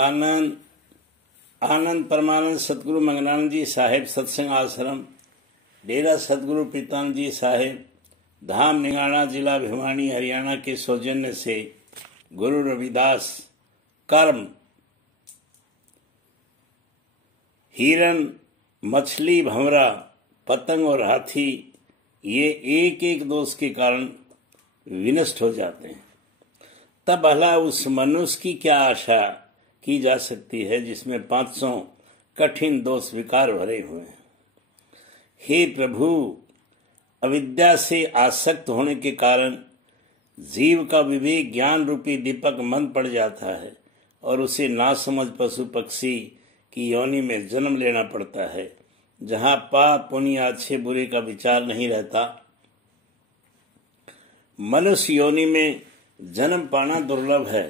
आनंद आनंद परमानंद सतगुरु मंगलानंद जी साहेब सत्संग आश्रम डेरा सतगुरु पीतानंद जी साहेब धाम निगाना जिला भिवानी हरियाणा के सौजन्य से गुरु रविदास कर्म हिरन मछली भंवरा पतंग और हाथी ये एक एक दोष के कारण विनष्ट हो जाते हैं। तब भला उस मनुष्य की क्या आशा की जा सकती है जिसमें 500 कठिन दोष विकार भरे हुए हैं। हे प्रभु, अविद्या से आसक्त होने के कारण जीव का विवेक ज्ञान रूपी दीपक मंद पड़ जाता है और उसे नासमझ पशु पक्षी की योनि में जन्म लेना पड़ता है, जहां पाप पुण्य अच्छे बुरे का विचार नहीं रहता। मनुष्य योनि में जन्म पाना दुर्लभ है,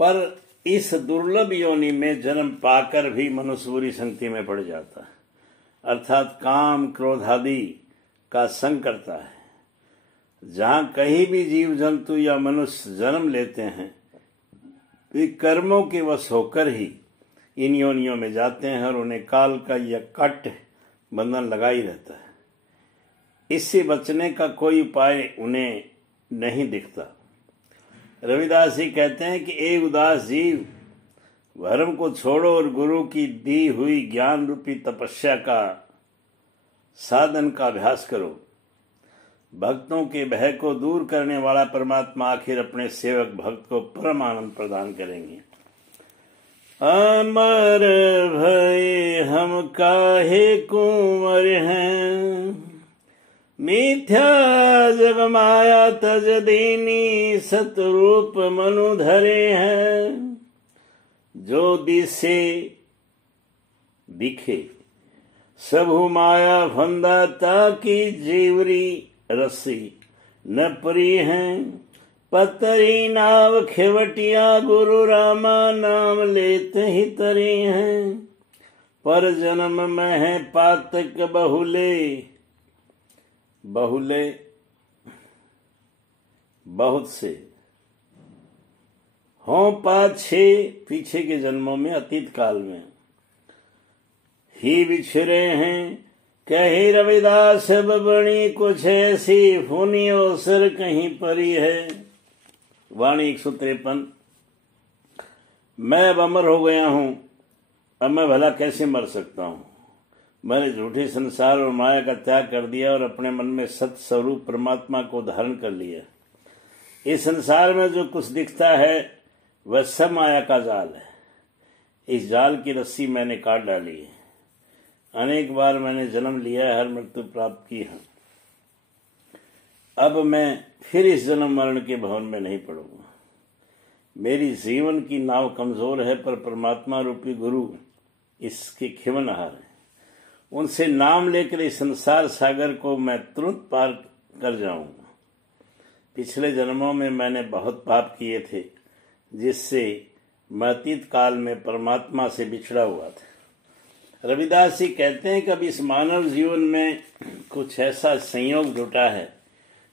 पर इस दुर्लभ योनि में जन्म पाकर भी मनुष्य बुरी संगति में पड़ जाता है, अर्थात काम क्रोध आदि का संग करता है। जहां कहीं भी जीव जंतु या मनुष्य जन्म लेते हैं, वे कर्मों के वश होकर ही इन योनियों में जाते हैं और उन्हें काल का यह कट बंधन लगा ही रहता है। इससे बचने का कोई उपाय उन्हें नहीं दिखता। रविदास जी कहते हैं कि ए उदास जीव, भरम को छोड़ो और गुरु की दी हुई ज्ञान रूपी तपस्या का साधन का अभ्यास करो। भक्तों के भय को दूर करने वाला परमात्मा आखिर अपने सेवक भक्त को परम आनंद प्रदान करेंगे। अमर भय हम काहे कुंवर हैं, मिथ्या जग माया तज दीनी सतरूप मनु धरे हैं। जो दिसे दिखे सबहु माया फंदा ताकि जीवरी रसी न परी हैं। पतरी नाव खेवटिया गुरु रामा नाम लेते ही तरी हैं। पर जन्म में है पातक बहुले बहुले बहुत से हों पाछे पीछे के जन्मों में अतीत काल में ही बिछड़े हैं। कही रविदास बबणी कुछ ऐसी फूनी अवसर कहीं परी है। वाणी 153। मैं अब अमर हो गया हूं, अब मैं भला कैसे मर सकता हूं। मैंने झूठे संसार और माया का त्याग कर दिया और अपने मन में सत्य स्वरूप परमात्मा को धारण कर लिया। इस संसार में जो कुछ दिखता है वह सब माया का जाल है। इस जाल की रस्सी मैंने काट डाली है। अनेक बार मैंने जन्म लिया है, हर मृत्यु प्राप्त की है। अब मैं फिर इस जन्म मरण के भवन में नहीं पड़ूंगा। मेरी जीवन की नाव कमजोर है, पर परमात्मा रूपी गुरु इसके खिमनहार है। उनसे नाम लेकर इस संसार सागर को मैं तुरंत पार कर जाऊंगा। पिछले जन्मों में मैंने बहुत पाप किए थे, जिससे मैं अतीत काल में परमात्मा से बिछड़ा हुआ था। रविदास जी कहते हैं कि अब इस मानव जीवन में कुछ ऐसा संयोग जुटा है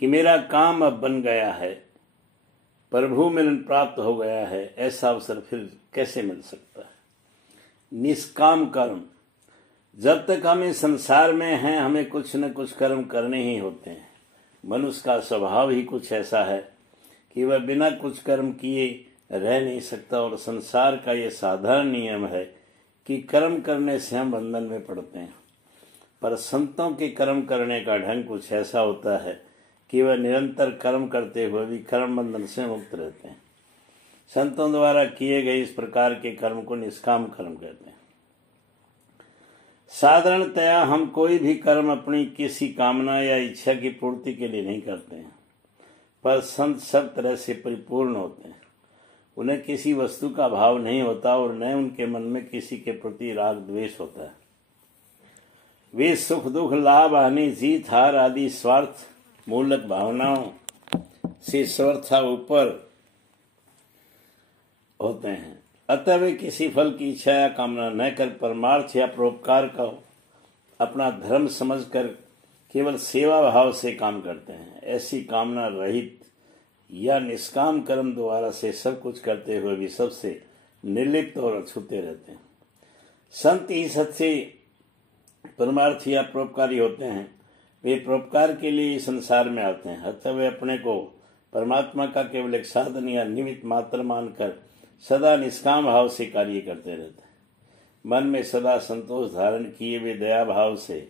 कि मेरा काम अब बन गया है, प्रभु मिलन प्राप्त हो गया है। ऐसा अवसर फिर कैसे मिल सकता है। निष्काम कर्म, जब तक हम इस संसार में हैं हमें कुछ न कुछ कर्म करने ही होते हैं। मनुष्य का स्वभाव ही कुछ ऐसा है कि वह बिना कुछ कर्म किए रह नहीं सकता, और संसार का यह साधारण नियम है कि कर्म करने से हम बंधन में पड़ते हैं। पर संतों के कर्म करने का ढंग कुछ ऐसा होता है कि वह निरंतर कर्म करते हुए भी कर्म बंधन से मुक्त रहते हैं। संतों द्वारा किए गए इस प्रकार के कर्म को निष्काम कर्म कहते हैं। साधारणतया हम कोई भी कर्म अपनी किसी कामना या इच्छा की पूर्ति के लिए नहीं करते हैं, पर संत सब तरह से परिपूर्ण होते हैं। उन्हें किसी वस्तु का भाव नहीं होता और न उनके मन में किसी के प्रति राग द्वेष होता है। वे सुख दुख लाभ हानि जीत हार आदि स्वार्थ मूलक भावनाओं से सर्वथा ऊपर होते हैं। अतः वे किसी फल की इच्छा या कामना न कर परमार्थ या परोपकार का अपना धर्म समझकर केवल सेवा भाव से काम करते हैं। ऐसी कामना रहित या निष्काम कर्म द्वारा से सब कुछ करते हुए भी सबसे निर्लिप्त और अछूते रहते हैं। संत ही सच्चे परमार्थी या परोपकारी होते हैं। वे परोपकार के लिए इस संसार में आते हैं, अतः वे अपने को परमात्मा का केवल एक साधन या निमित्त मात्र मानकर सदा निष्काम भाव से कार्य करते रहते हैं। मन में सदा संतोष धारण किए वे दया भाव से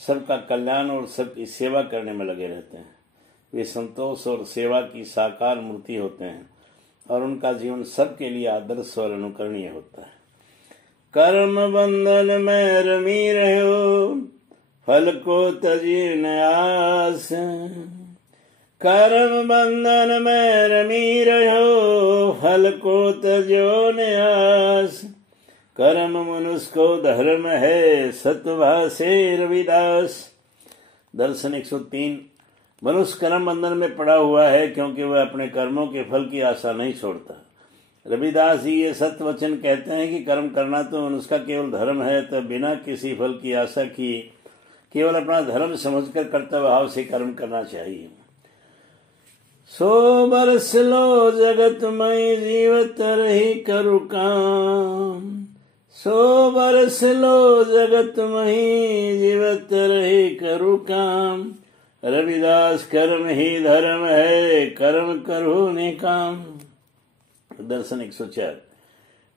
सबका कल्याण और सबकी सेवा करने में लगे रहते हैं। वे संतोष और सेवा की साकार मूर्ति होते हैं और उनका जीवन सबके लिए आदर्श और अनुकरणीय होता है। कर्म बंधन में रमी रहो, फल को तजी न आस। कर्म बंधन में रमी रहो, फल को तजो न आस। कर्म मनुष्य को धर्म है, सत्भाषे रविदास। दर्शन 103। मनुष्य कर्म बंधन में पड़ा हुआ है क्योंकि वह अपने कर्मों के फल की आशा नहीं छोड़ता। रविदास जी ये सत्य वचन कहते हैं कि कर्म करना तो मनुष्य का केवल धर्म है, तब बिना किसी फल की आशा किए केवल अपना धर्म समझकर कर्तव्य भाव से कर्म करना चाहिए। सो बरस लो जगत मई जीवत रही करु काम। सो बरस लो जगत मही जीवत रही करु काम। रविदास कर्म ही धर्म है, कर्म करो निकाम। दर्शन 104।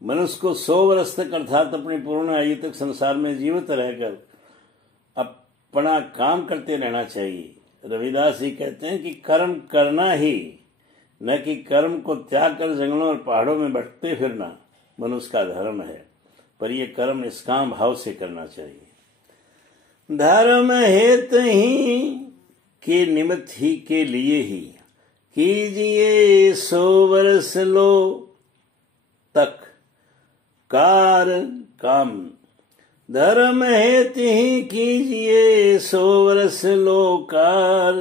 मनुष्य को 100 वर्ष तक अर्थात अपनी पूर्ण आयु तक संसार में जीवित रहकर अपना काम करते रहना चाहिए। रविदास जी कहते हैं कि कर्म करना ही, न कि कर्म को त्याग कर जंगलों और पहाड़ों में भटकते फिरना मनुष्य का धर्म है, पर यह कर्म निष्काम भाव से करना चाहिए। धर्म हेत ही के निमित्त ही के लिए ही कीजिए 100 वर्ष लो तक कार काम। धर्म हेत ही कीजिए 100 वर्ष लो कार।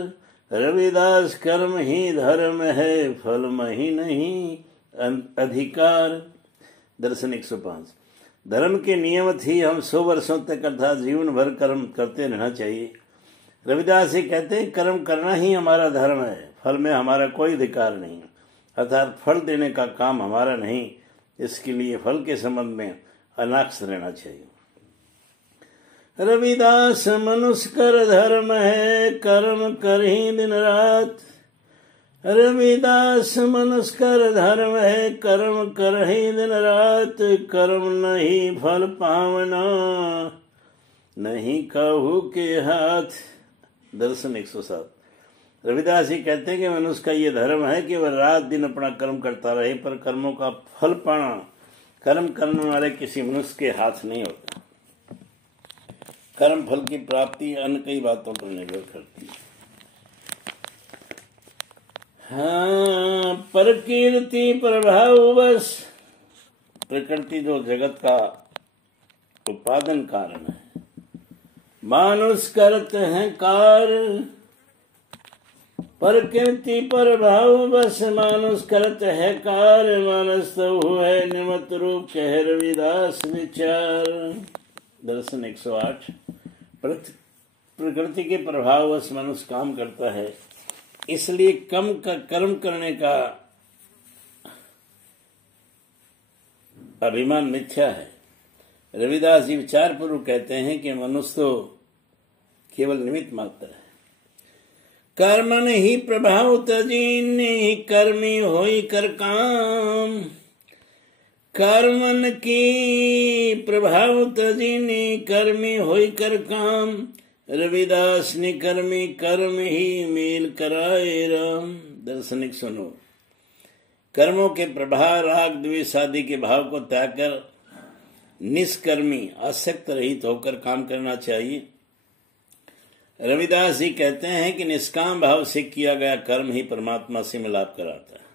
रविदास कर्म ही धर्म है, फल मही नहीं अधिकार। दर्शन 105। धर्म के नियमित ही हम 100 वर्षों तक अर्थात जीवन भर कर्म करते रहना चाहिए। रविदास जी कहते हैं कर्म करना ही हमारा धर्म है, फल में हमारा कोई अधिकार नहीं, अर्थात फल देने का काम हमारा नहीं। इसके लिए फल के संबंध में अनाक्ष रहना चाहिए। रविदास मनुष्य कर धर्म है, कर्म कर ही दिन रात। रविदास मनुष्य कर धर्म है, कर्म कर ही दिन रात। कर्म नहीं फल पावना, नहीं कहू के हाथ। दर्शन 107। रविदास जी कहते हैं कि मनुष्य का ये धर्म है कि वह रात दिन अपना कर्म करता रहे, पर कर्मों का फल पाना कर्म करने वाले किसी मनुष्य के हाथ नहीं होता। कर्म फल की प्राप्ति अन्य कई बातों पर निर्भर करती है। हाँ, प्रकृति प्रभाव बस। प्रकृति जो जगत का उत्पादन कारण है, मानुष करते हैं कार्य। प्रकृति प्रभाव बस मानुष करते है कार्य। मानस तो है निमित्त रूप कह रविदास विचार। दर्शन 108। प्रकृति के प्रभाव बस मनुष्य काम करता है, इसलिए कम का कर्म करने का अभिमान मिथ्या है। रविदास जी विचार पूर्वक कहते हैं कि मनुष्य तो केवल निमित्त मात्र है। कर्मन ही प्रभाव तजीनी कर्मी होई कर काम। कर्मन की प्रभाव तजीनी कर्मी होई कर काम। रविदास ने कर्मी कर्म ही मेल कराए राम। दर्शन 109। कर्मों के प्रभाव राग द्वेष आदि के भाव को त्याग कर निष्कर्मी आसक्त रहित होकर काम करना चाहिए। रविदास जी कहते हैं कि निष्काम भाव से किया गया कर्म ही परमात्मा से मिलाप कराता है।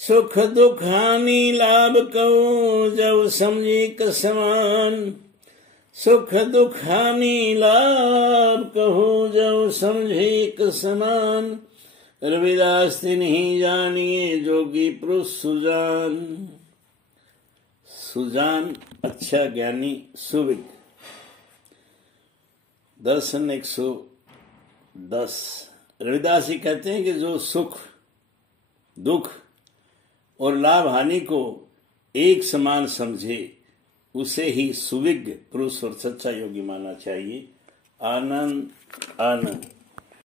सुख दुख हानि लाभ कहो जब समझी क समान। सुख दुख हानि लाभ कहो जब समझी क समान। रविदास दिन ही जानिए जोगी पुरुष सुजान। सुजान अच्छा ज्ञानी सुविज्ञ। दर्शन 110। रविदास जी कहते हैं कि जो सुख दुख और लाभ हानि को एक समान समझे उसे ही सुविज्ञ पुरुष और सच्चा योगी मानना चाहिए। आनंद आनंद।